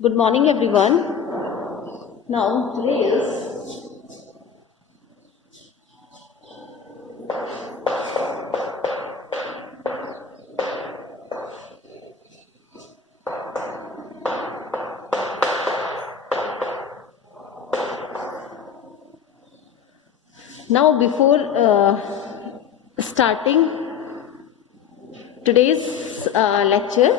Good morning, everyone. Now, today is before starting today's lecture,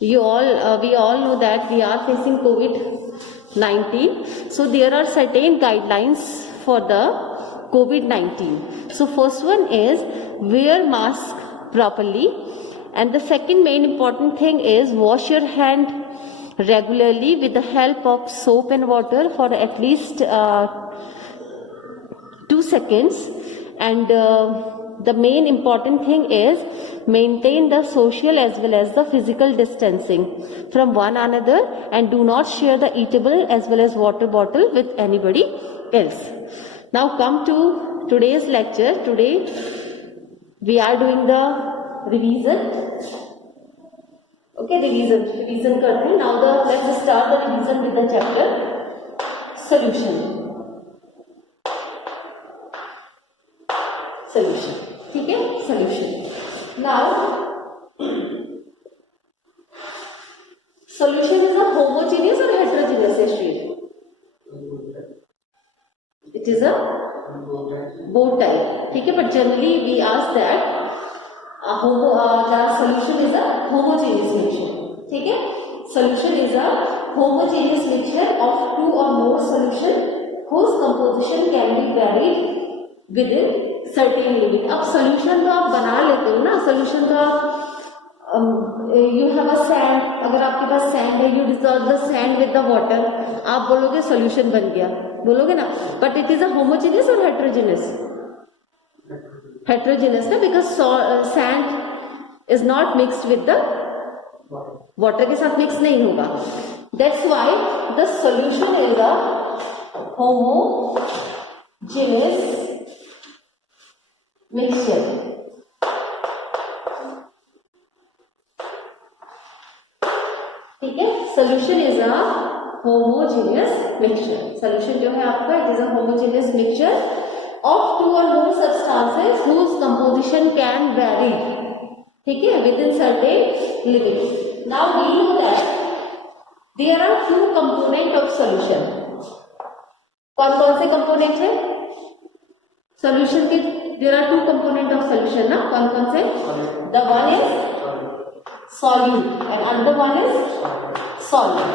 we all know that we are facing COVID-19. So there are certain guidelines for the COVID-19. So first one is wear mask properly, and the second main important thing is wash your hand regularly with the help of soap and water for at least 2 seconds, and the main important thing is maintain the social as well as the physical distancing from one another, and do not share the eatable as well as water bottle with anybody else. Now come to today's lecture. Today we are doing the revision. Okay, revision करते हैं. Now let's start the revision with the chapter solution. ठीक है, solution. Now solution is a homogeneous or heterogeneous state? It is a both type. ठीक है, but generally we ask that the solution is a homogeneous mixture. ठीक है, solution is a homogeneous mixture of two or more solution whose composition can be varied within certain limit. अब solution तो आप बना लेते हो ना, solution तो आप you have a sand, अगर आपके पास sand है, you dissolve the sand with the water, आप बोलोगे solution बन गया, बोलोगे ना. But it is a homogeneous or heterogeneous? Heterogeneous ना, because sand is not mixed with the water, के साथ mix नहीं होगा. That's why the solution is a homogeneous mixture. ठीक है, solution is a homogeneous mixture. Solution जो है आपका, it is a homogeneous mixture of two or more substances whose composition can vary. ठीक है, within certain limits. Now we know that there are two components of solution. कौन कौन से component है solution के? There are two components of solution ना, कौन कौन से? The one is solute and another one is solvent.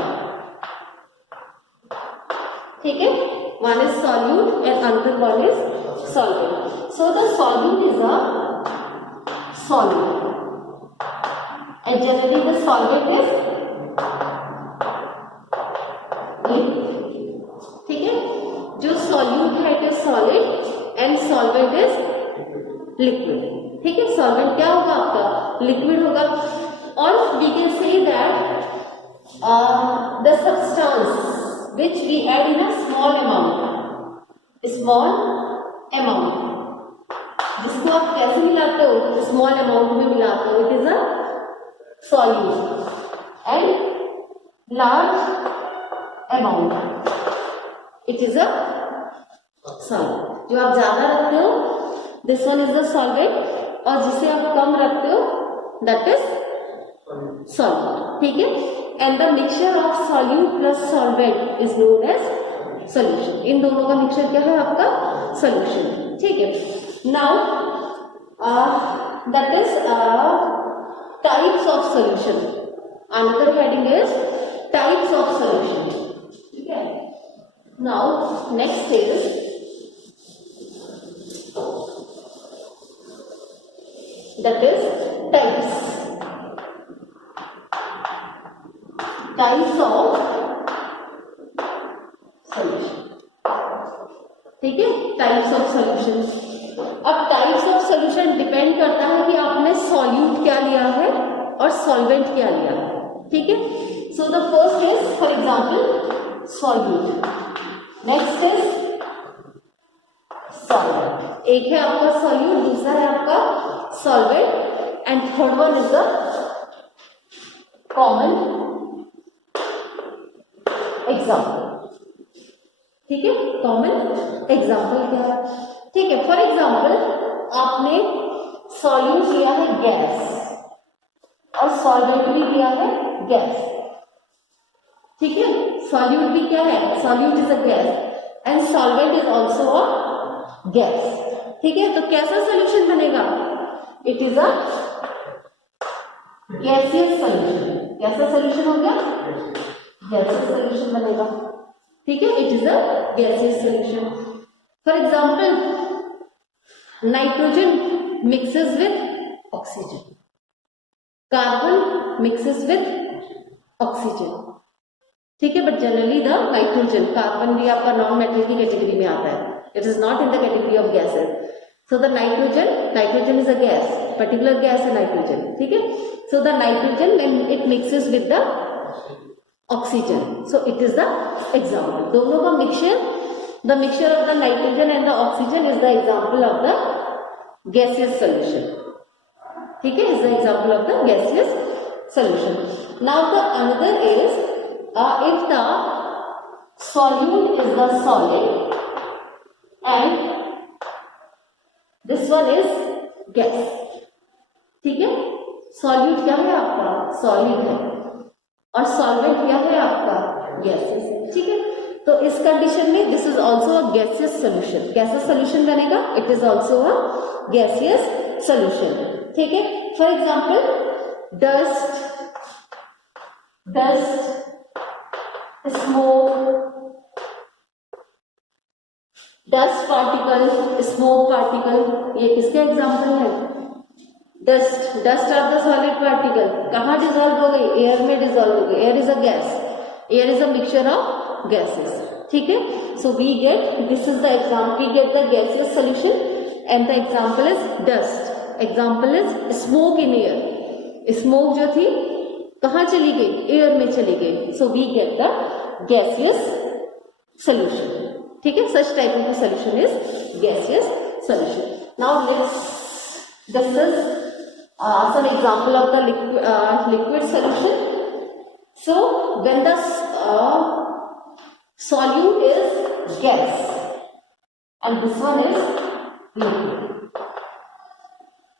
ठीक है, one is solute and another one is solvent. So the solute is a solid, and generally the solvent is liquid. ठीक है, जो solute है it is solid and solvent is liquid. ठीक है, solvent क्या होगा आपका? Liquid होगा. और we can say that the substance which we add in a small amount, जिसको आप कैसे मिलाते हो? स्मॉल अमाउंट में मिलाते हो, it is a solute. And large amount, it is a solvent. जो आप ज्यादा रखते हो, this one is the solvent, और जिसे आप कम रखते हो, दैट इज सॉल्वेंट. ठीक है, and the mixture of solute plus solvent is known as solution. इन दोनों का मिक्सचर क्या है आपका? सॉल्यूशन. ठीक है. Now that is types of solution. Another heading is types of solution. Okay. Now next is that is types of solution. ठीक है, टाइप्स ऑफ सॉल्यूशन. अब टाइप्स ऑफ सॉल्यूशन डिपेंड करता है कि आपने सॉल्यूट क्या लिया है और सॉल्वेंट क्या लिया है. ठीक है, so the first is for example solute, next is solvent. एक है आपका सॉल्यूट, दूसरा है आपका solvent, and third one is the common example, ठीक है, कॉमन एग्जाम्पल क्या है, ठीक है। फॉर एग्जाम्पल आपने सॉल्यूट लिया है गैस और सॉल्वेंट भी लिया है गैस, ठीक है। सॉल्यूट भी क्या है, solute is a gas and solvent is also a gas, ठीक है। तो कैसा सोल्यूशन बनेगा, it is a gaseous solution. कैसा सोल्यूशन हो गया, गैसियस सोल्यूशन बनेगा, ठीक है, it is a gaseous solution. For example nitrogen mixes with oxygen, carbon mixes with oxygen, ठीक है। But generally the nitrogen, carbon भी आपका नॉन मेटल की कैटेगरी में आता है, it is not in the category of gases. So the nitrogen is a gas, particular gas है नाइट्रोजन, ठीक है। So the nitrogen when it mixes with the oxygen, so it is the example. दोनों का mixture, the mixture of the nitrogen and the oxygen is the example of the gaseous solution, ठीक है, is the example of the gaseous solution. Now the another is if the solute is the solid and this one is gas, ठीक है। solute क्या है आपका, solid है, और solvent क्या है आपका, gaseous है, ठीक है। तो इस कंडीशन में this is also a gaseous solution. कैसा सोल्यूशन बनेगा, it is also a gaseous solution, ठीक है। For example dust smoke, dust particle, smoke particle, ये किसके एग्जाम्पल है, dust are the solid particle, कहाँ डिजोल्व हो गई, एयर में डिजोल्व हो गई। Air is a gas, air is a mixture of gases, ठीक है। So we get, this is the example, we get the gaseous solution and the example is dust, example is smoke in air. Smoke जो थी कहाँ चली गई, air में चली गई, so we get the gaseous solution, ठीक है। Such type of solution is gaseous solution. Now let's discuss some example of the liquid solution. So when the solute is gas and this one is liquid,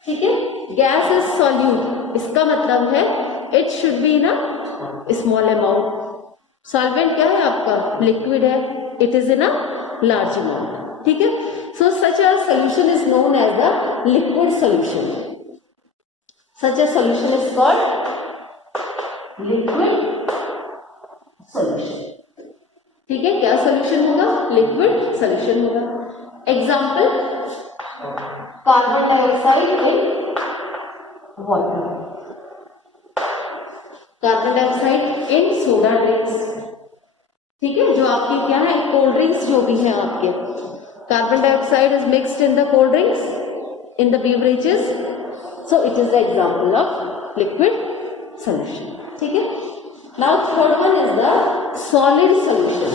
ठीक है। Gas is solute, इसका मतलब है it should be in a small amount. Solvent क्या है आपका, liquid है, it is in a large amount, ठीक है। So such a solution is known as the liquid solution. Such a solution is called liquid solution, ठीक है। क्या सोल्यूशन होगा, लिक्विड सोल्यूशन होगा। Example carbon dioxide in water, carbon dioxide in soda drinks, ठीक है। जो आपके क्या है, कोल्ड ड्रिंक्स जो भी हैं आपके, carbon dioxide is mixed in the cold drinks, in the beverages, so it is the example of liquid solution, ठीक है। now third one is the solid solution,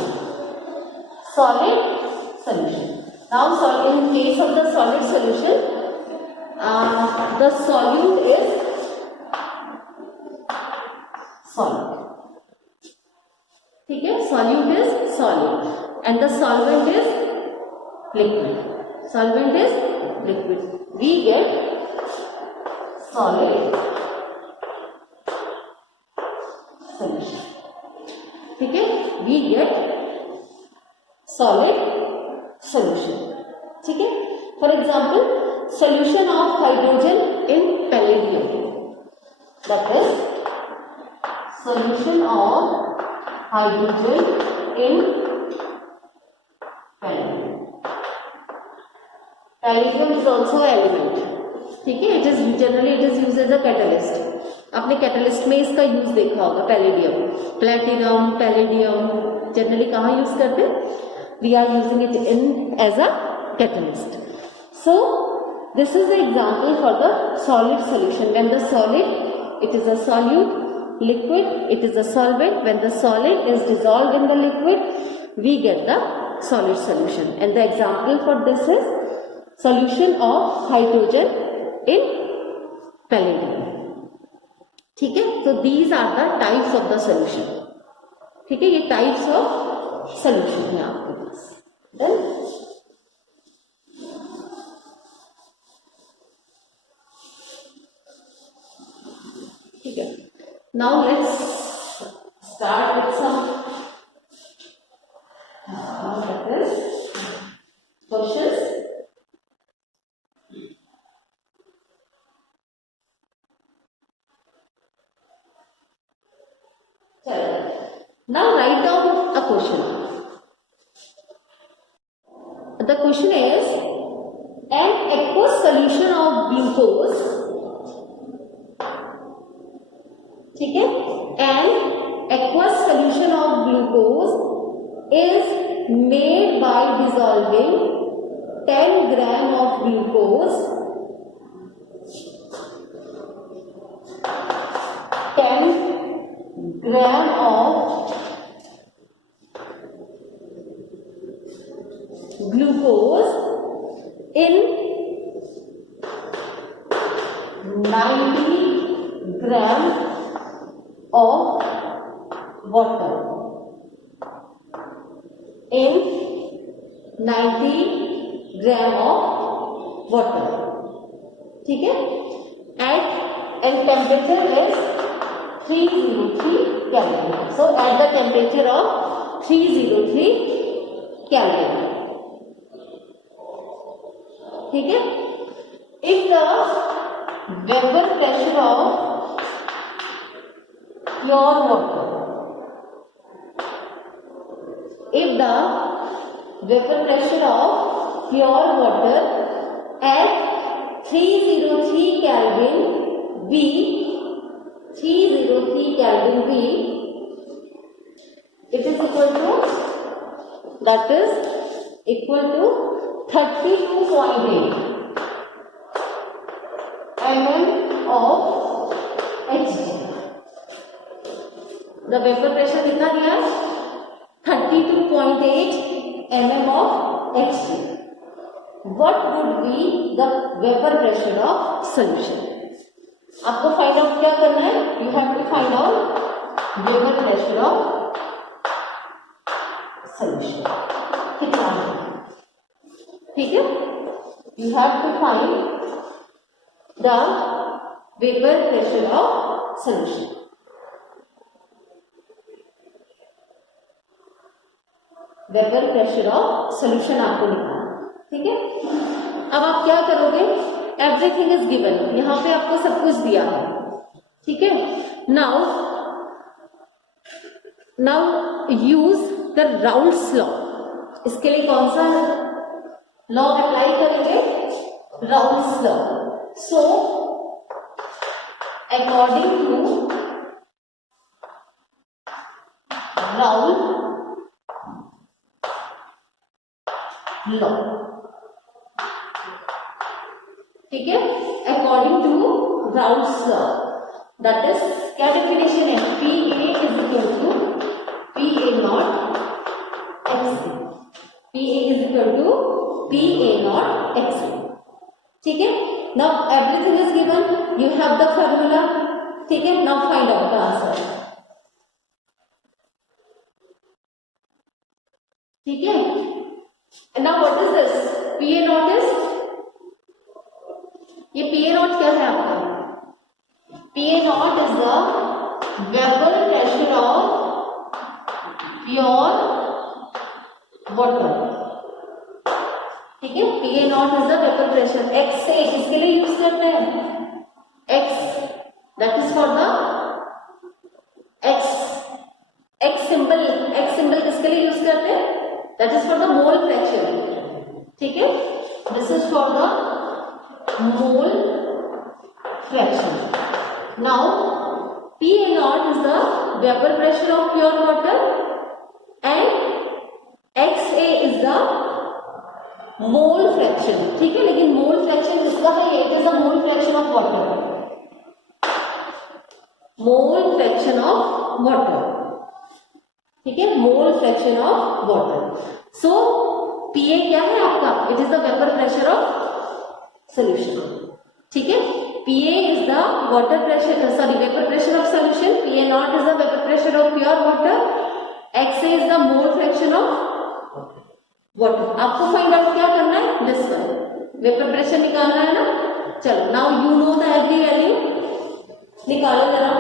now in case of the solid solution the solute is solid, ठीक है। solute is solid and the solvent is liquid, we get solid solution, ठीक है, we get solid solution, ठीक है। For example solution of hydrogen in palladium, that is solution of hydrogen in palladium. Palladium is also an element, ठीक है। It is generally it is use as a catalyst. आपने catalyst में इसका use देखा होगा, palladium, platinum, palladium, generally कहाँ use करते हैं, we are using it in as a catalyst. So this is the example for the solid solution. When the solid, it is a solute, liquid, it is a solvent. When the solid is dissolved in the liquid, we get the solid solution, and the example for this is solution of hydrogen in palladium, ठीक है। so these are the types of the solution, ठीक है, ये types of solution है आपके पास। Done. ठीक है, now let's start with some questions. Now write down a question. The question is, an aqueous solution of glucose, ठीक है, an aqueous solution of glucose is made by dissolving 10 gram of glucose, 10 gram of glucose in 90 gram of water, in 90 gram of water, ठीक है, and temperature is 303 Kelvin. So at the temperature of 303 Kelvin, ठीक है, if the vapor pressure of pure water, if the vapor pressure of pure water at 303 Kelvin be 303 Kelvin be, it is equal to, that is equal to 32.8 mm of Hg. The vapor pressure कितना दिया है? 32.8 mm of Hg. What would be the vapor pressure of solution? आपको find out क्या करना है? You have to find out vapour pressure of solution कितना है, ठीक है, you have to find the vapour pressure of solution. Vapour pressure of solution आपको निकालना, ठीक है। अब आप क्या करोगे? एवरीथिंग इज गिवन, यहां पे आपको सब कुछ दिया है, ठीक है। Now use the Raoult's law. इसके लिए कौन सा लॉ अप्लाई करेंगे? Raoult's law. So according to Raoult law, ठीक है, according to Raoult's law, that is क्या डेफिनेशन है? P A is equal to P A naught X, P A is equal to P A naught X, ठीक है। Now everything is given, you have the formula, ठीक है। Now find out the answer, ठीक है। Now what is this? P A not is, ये P A not क्या है आपका? P A not is the vapour pressure of pure water, ठीक है। P A not is the vapour pressure. X से किसके लिए यूज करते हैं? X, that is for the x symbol, x symbol किसके लिए यूज करते हैं? That is for the mole fraction, ठीक है। This is for the mole fraction. Now PA naught is the vapor pressure of pure water and XA is the mole fraction, ठीक है। लेकिन mole fraction किसका है? it is the mole fraction of water, mole fraction of water, ठीक है, mole fraction of water. So PA क्या है आपका? it is the vapor pressure of solution, ठीक है। PA is the water pressure, sorry, vapor pressure of solution. PA naught is the vapor pressure of pure water XA is the mole fraction of water. आपको find out क्या करना है, this one vapour pressure निकालना है ना। चलो now you know the every value, निकालो जरा।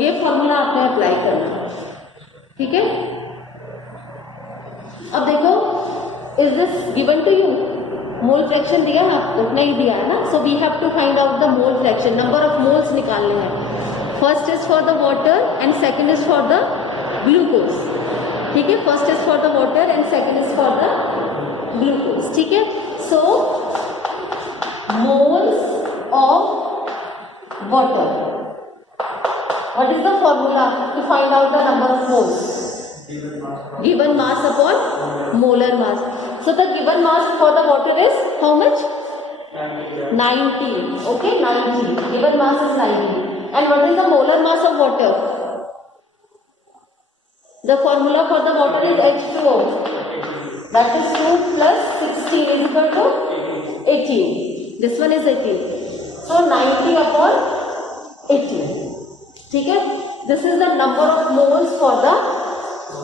ये फॉर्मूला आपने अप्लाई करना, ठीक है। अब देखो, is this given to you? Mole fraction दिया है आपको? नहीं दिया है ना। So we have to find out the mole fraction, number of moles निकालने हैं। First is for the water and second is for the glucose, ठीक है। First is for the water and second is for the glucose, ठीक है। So moles of water, what is the formula to find out the number of moles? Given mass upon molar mass. So the given mass for the water is how much? 90. Okay, 90. Given mass is 90. And what is the molar mass of water? The formula for the water is H2O. That is 2 plus 16 is equal to 18. This one is 18. So 90 upon 18. ठीक है, this is the number of moles for the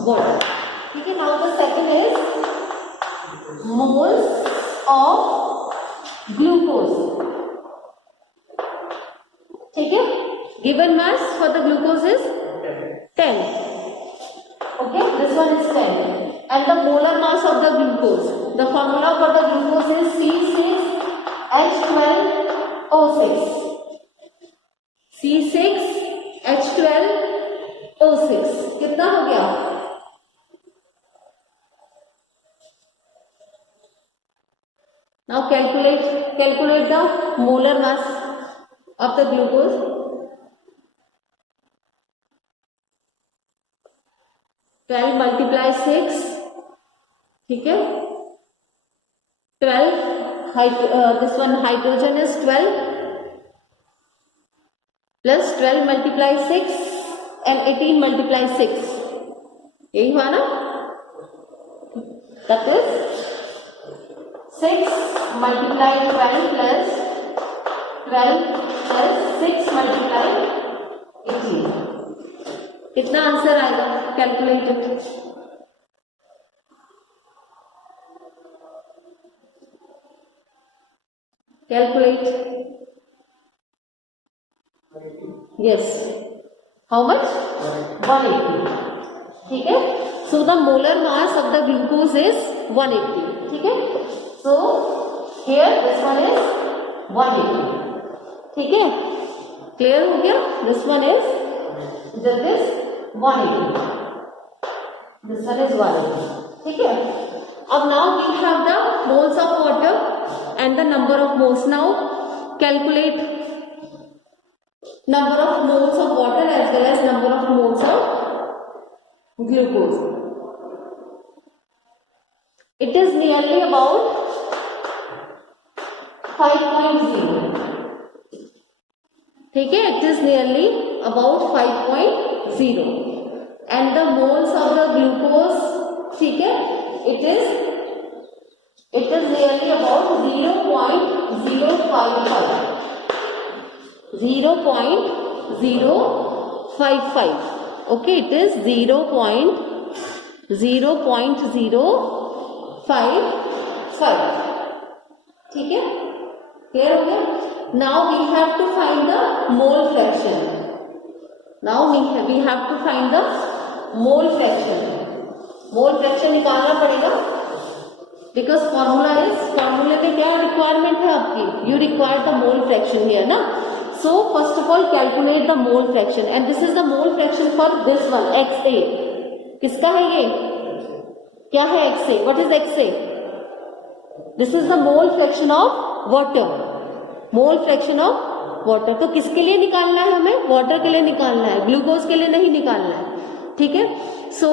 water, ठीक है। Now the second is moles of glucose, ठीक है। Given mass for the glucose is 10, okay, this one is 10 and the molar mass of the glucose, the formula for the glucose is C6H12O6, C6H12O6। कितना हो गया? Now calculate the molar mass of the glucose. 12 multiply 6, ठीक है। 12 this one hydrogen is 12 plus 12 multiply 6 and 18 multiply 6, यही हुआ ना। That is 6 multiply 12 plus 6 multiply 18, कितना आंसर आएगा? Calculate it. Calculate. Yes. How much? 180. ठीक है। So the molar mass of the glucose is 180. ठीक है। So here this one is 180. ठीक है। Clear हो गया? This one is 180. This one is 180. ठीक है। अब now we have the moles of water and the number of moles. Now calculate number of moles of water as well as number of moles of glucose. It is nearly about 5.0. ठीक है, it is nearly about 5.0 and the moles of the glucose, ठीक है, it is nearly about 0.055. 0.055. Okay, it is 0.055. ठीक है, क्लियर हो गया। Now we have to find the mole fraction. Now we have to find the mole fraction. Mole fraction निकालना पड़ेगा because formula में क्या रिक्वायरमेंट है आपकी? You require the mole fraction here ना। So first of all calculate the mole fraction and this is the mole fraction for this one XA. किसका है ये? क्या है XA? What is XA? This is the mole fraction of water. Mole fraction of water. तो किसके लिए निकालना है हमें? वाटर के लिए निकालना है, ग्लूकोज के लिए नहीं निकालना है, ठीक है। So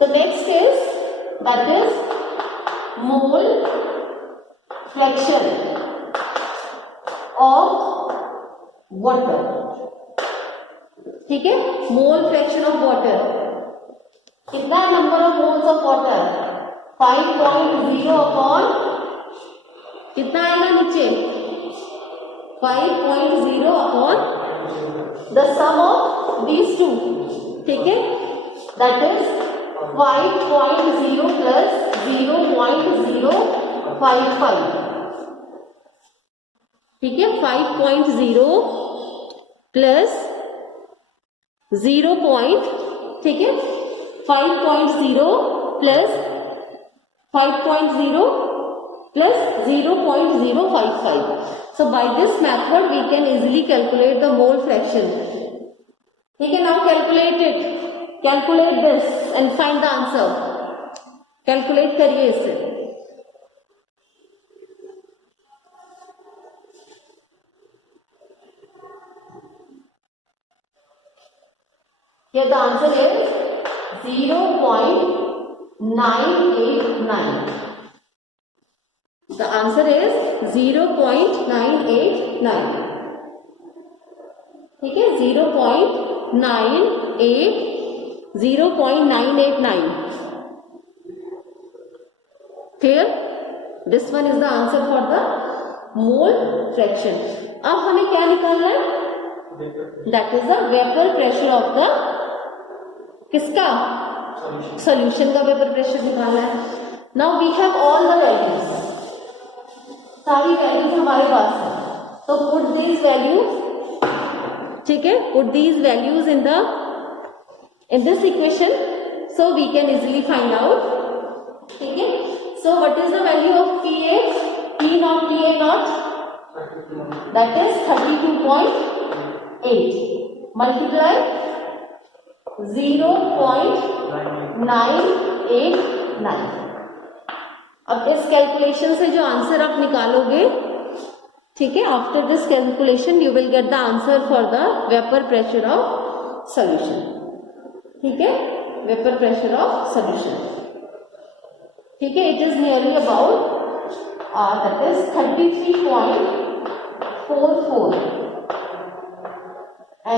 the next is that is mole fraction of water, ठीक है। मोल फ्रैक्शन ऑफ वाटर, कितना number of moles of water? 5.0 upon कितना आएगा नीचे? 5.0 upon the sum of these two, ठीक है, दैट इज 5.0 प्लस 0.055, ठीक है। 5.0 प्लस 0. ठीक है, 5.0 प्लस 5.0 plus 0.055. So by this method we can easily calculate the mole fraction. ठीक है, now calculate it. Calculate this and find the answer. Calculate करिए इसे. Here the answer is 0.989. The answer is 0.989. ठीक है, 0.989. Clear? This one is the answer for the mole fraction. अब हमें क्या निकालना है? That is the vapor pressure of the किसका? Solution का vapor pressure निकालना है. Now we have all the values. सारी वैल्यूज हमारे पास है, तो पुट दीज वैल्यूज, ठीक है, put these values in this equation so we can easily find out, ठीक है। So what is the value of PA, P naught PA naught, that is 32.8 multiply 0.989। अब इस कैलकुलेशन से जो आंसर आप निकालोगे, ठीक है, after this calculation you will get the answer for the vapour pressure of solution, ठीक है, वेपर प्रेशर ऑफ सॉल्यूशन, ठीक है। It is nearly about that is 33.44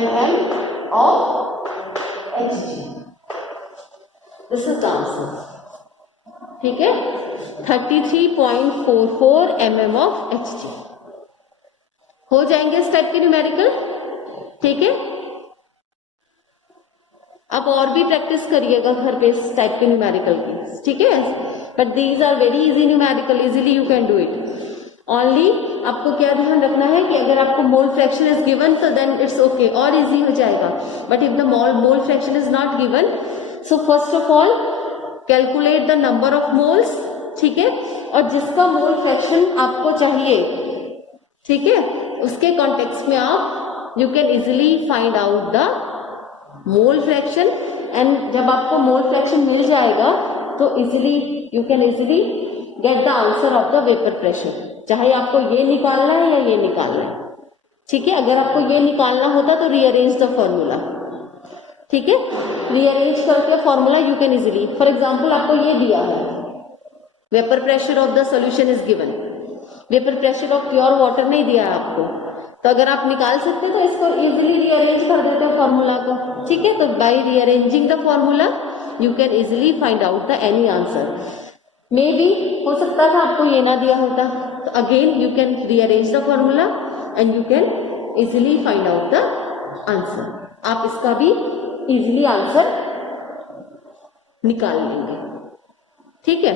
mm of Hg. This is the answer, ठीक है, 33.44 mm of Hg। हो जाएंगे इस टाइप के न्यूमेरिकल, ठीक है। आप और भी प्रैक्टिस करिएगा घर पे इस टाइप के न्यूमेरिकल की, ठीक है। But these are very easy numerical, easily you can do it. Only आपको क्या ध्यान रखना है कि अगर आपको मोल फ्रैक्शन इज गिवन तो देन इट्स ओके, और इजी हो जाएगा। But if the mole fraction is not given, so first of all calculate the number of moles, ठीक है, और जिसका मोल फ्रैक्शन आपको चाहिए, ठीक है, उसके कॉन्टेक्स्ट में आप you can easily find out the mole fraction. And जब आपको मोल फ्रैक्शन मिल जाएगा तो easily you can easily get the answer of the vapour pressure, चाहे आपको ये निकालना है या ये निकालना है, ठीक है। अगर आपको ये निकालना होता तो रीअरेंज द फॉर्मूला, ठीक है, रीअरेंज करके formula you can easily, for example आपको ये दिया है vapour pressure of the solution is given, vapour pressure of pure water नहीं दिया है आपको, तो अगर आप निकाल सकते तो इसको इजीली रीअरेंज कर देते हो फॉर्मूला को, ठीक है। तो by rearranging the formula you can easily find out the any answer. Maybe हो सकता था आपको ये ना दिया होता, तो again you can rearrange the formula and you can easily find out the answer. आप इसका भी इजीली आंसर निकाल लेंगे, ठीक है।